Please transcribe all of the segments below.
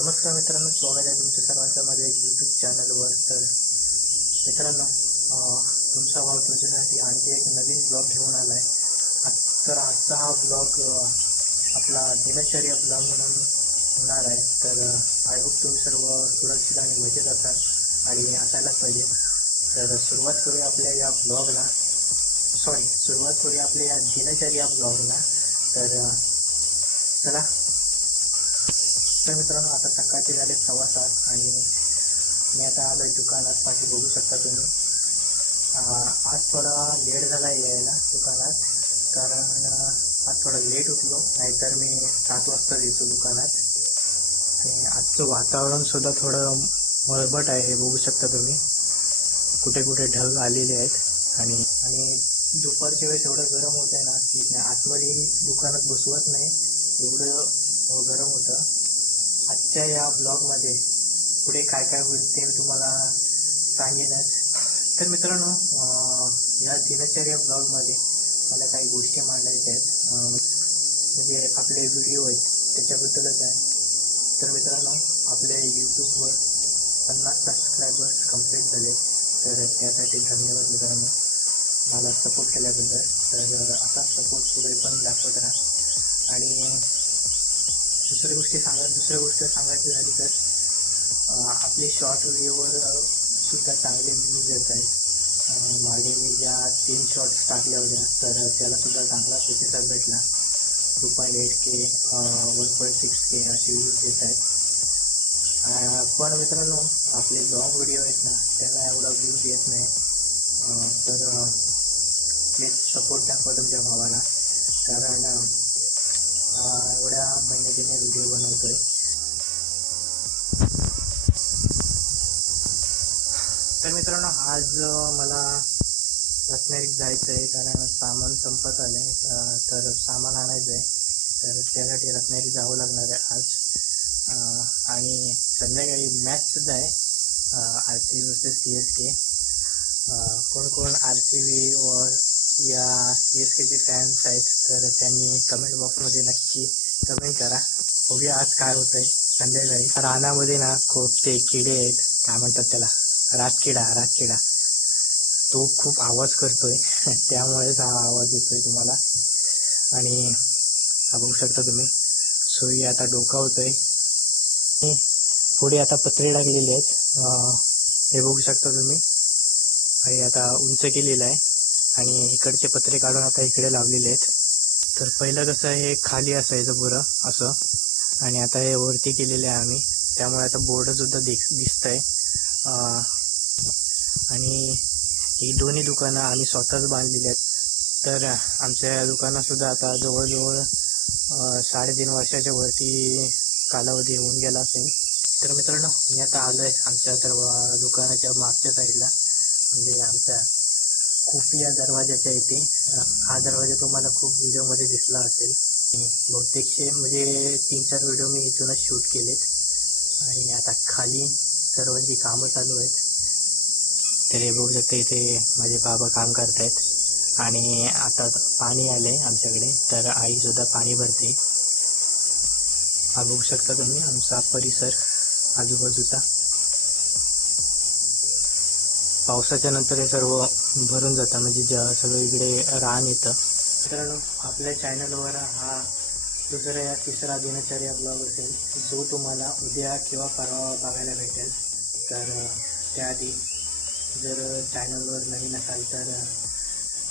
नमस्कार मित्रांनो, स्वागत आहे तुमच्या सर्वांचं माझ्या यूट्यूब चॅनलवर। तर मित्रांनो, तुमचा भाव तुमच्यासाठी आणखी एक नवीन ब्लॉग घेऊन आला आहे। तर आजचा हा ब्लॉग आपला दिनचर्या ब्लॉग म्हणून होणार आहे। तर आय होप तुम्ही सर्व सुरक्षित आणि मजेत असाल आणि असायलाच पाहिजे। तर सुरुवात करूया आपल्या या ब्लॉगला, सुरुवात करूया आपल्या या दिनचर्या ब्लॉगला। तर चला। तर मित्रांनो, आता सकाळचे झाले 6:15 आणि मी आता आलो आहे दुकानात। पाठी बघू शकता तुम्ही। आज थोडा लेट झाला यायला दुकानात, कारण आज थोडा लेट उठलो, नाहीतर मी 7 वाजता येतो दुकानात। आणि आजचं वातावरण सुद्धा थोडं मळबट आहे, हे बघू शकता तुम्ही। कुठे कुठे ढग आलेले आहेत आणि दुपारच्या वेळेस एवढं गरम होत आहे ना की आतमध्ये दुकानात बसवत नाही, एवढं गरम होतं। आजच्या या ब्लॉगमध्ये पुढे काय काय होईल ते मी तुम्हाला सांगेनच। तर मित्रांनो, या दिनचर्या ब्लॉगमध्ये मला काही गोष्टी मांडायच्या आहेत, म्हणजे आपले व्हिडिओ आहेत त्याच्याबद्दलच आहे। तर मित्रांनो, आपल्या यूट्यूबवर 50 सबस्क्रायबर्स कंप्लीट झाले, तर त्यासाठी धन्यवाद मित्रांनो, मला सपोर्ट केल्याबद्दल। तर असा सपोर्ट पुढे पण दाखवत राहा। आणि दुसरी गोष्ट सांगायची झाली तर आपले शॉर्ट व्हिडिओवर सुद्धा चांगले व्ह्यूज येत आहेत। मागे मी ज्या 3 शॉर्ट्स टाकल्या होत्या तर त्याला सुद्धा चांगला प्रतिसाद भेटला। 2.8K 1.6K असे व्ह्यूज येत आहेत। पण मित्रांनो, आपले लॉंग व्हिडिओ आहेत ना, त्याला एवढा व्ह्यूज येत नाही। तर प्लीज सपोर्ट दाखवा तुमच्या भावाला, कारण एवढ्या मेहनतीने व्हिडिओ बनवतोय। तर मित्रांनो, आज मला रत्नागिरीत जायचं आहे, कारण सामान संपत आले, तर सामान आणायचं आहे। तर त्यासाठी रत्नागिरीत जावं लागणार आहे आज। आणि संध्याकाळी मॅच सुद्धा आहे, RCB वर्सेस CSK। कोण कोण RCB व या CSKचे फॅन्स आहेत तर त्यांनी कमेंट बॉक्समध्ये नक्की कमेंट करा। बघूया आज काय होतंय संध्याकाळी। रानामध्ये ना खूप ते किडे आहेत, काय म्हणतात त्याला, रातकिडा तो खूप आवाज करतोय त्यामुळेच हा आवाज येतोय तुम्हाला। आणि बघू शकता तुम्ही, सूर्य आता डोकावतोय। पुढे आता पत्रे टाकलेले आहेत, हे बघू शकता तुम्ही। हे आता उंच केलेलं आहे आणि इकडचे पत्रे काढून आता इकडे लावलेले आहेत। तर पहिलं कसं हे खाली असायचं पुरं असं, आणि आता हे वरती केलेले आहे आम्ही, त्यामुळे आता बोर्ड सुद्धा दिसतंय। आणि ही दोन्ही दुकानं आम्ही स्वतःच बांधलेली आहेत। तर आमच्या दुकानात सुद्धा आता जवळजवळ 3.5 वर्षाच्या वरती कालावधी होऊन गेला असेल। तर मित्रांनो, मी आता आलो आहे आमच्या दुकानाच्या मागच्या साईडला, म्हणजे आमच्या खुफिया दरवाजाच्या इथे। हा दरवाजा तुम्हाला खूप व्हिडिओमध्ये दिसला असेल। बहुतेकशे म्हणजे 3-4 व्हिडिओ मी इथूनच शूट केलेत। आणि आता खाली सर्वांची कामं चालू आहेत। तर हे बघू शकता, इथे माझे बाबा काम करतायत आणि आता पाणी आले आमच्याकडे, तर आई सुद्धा पाणी भरते। हा बघू शकता तुम्ही आमचा परिसर आजूबाजूचा। पावसाच्या नंतर हे सर्व भरून जातं, म्हणजे सगळीकडे रान येतं। मित्रांनो, आपल्या चॅनलवर हा दुसरा या तिसरा दिनचर्या ब्लॉग असेल, जो तुम्हाला उद्या किंवा परवा बघायला भेटेल। तर त्याआधी जर चॅनलवर नवीन असाल तर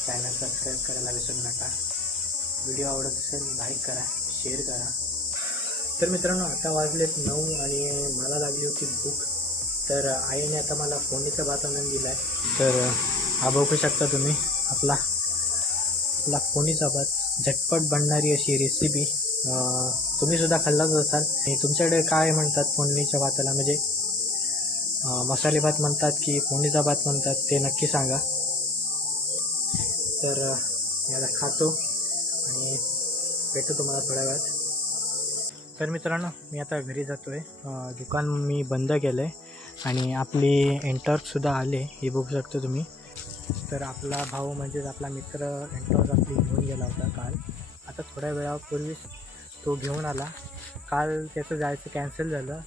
चॅनल सबस्क्राईब करायला विसरू नका। व्हिडिओ आवडत असेल लाईक करा, शेअर करा। तर मित्रांनो, आता वाजलेत 9 आणि मला लागली होती भूक। तर आईने आता मला फोडणीचा भात आणून दिला आहे। तर हा बघू शकता तुम्ही, आपला फोडणीचा भात, झटपट बनणारी अशी रेसिपी। तुम्ही सुद्धा खाल्लाच असाल। आणि तुमच्याकडे काय म्हणतात फोडणीच्या भाताला, म्हणजे मसाले भात म्हणतात की फोडणीचा भात म्हणतात, ते नक्की सांगा। तर मी आता खातो आणि भेटतो तुम्हाला थोड्या वेळात। तर मित्रांनो, मी आता घरी जातोय। दुकान मी बंद केलं आहे आणि आपली एंटॉर्कसुद्धा आले, हे बघू शकतो तुम्ही। तर आपला भाऊ म्हणजेच आपला मित्र एंटॉर्क आपली घेऊन गेला होता काल। आता थोड्या वेळापूर्वीच तो घेऊन आला। काल त्याचं जायचं कॅन्सल झालं,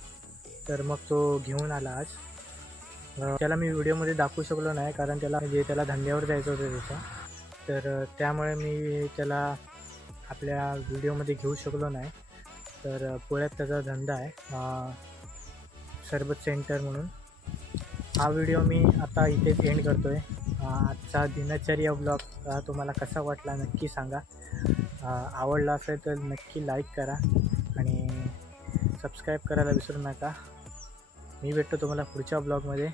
तर मग तो घेऊन आला आज. त्याला मी व्हिडिओमध्ये दाखवू शकलो नाही कारण त्याला धंद्यावर जायचं होतं त्याचा, तर त्यामुळे मी त्याला आपल्या व्हिडिओमध्ये घेऊ शकलो नाही. तर पुण्यात त्याचा धंदा आहे सरबत सेंटर म्हणून. हा व्हिडिओ मी आता इथेच एंड करतो आहे. आजचा दिनचर्या ब्लॉग तुम्हाला कसा वाटला नक्की सांगा. आवडला असेल तर नक्की लाईक करा आणि सबस्क्राईब करायला विसरू नका. मी भेटतो तुम्हाला पुढच्या ब्लॉगमध्ये.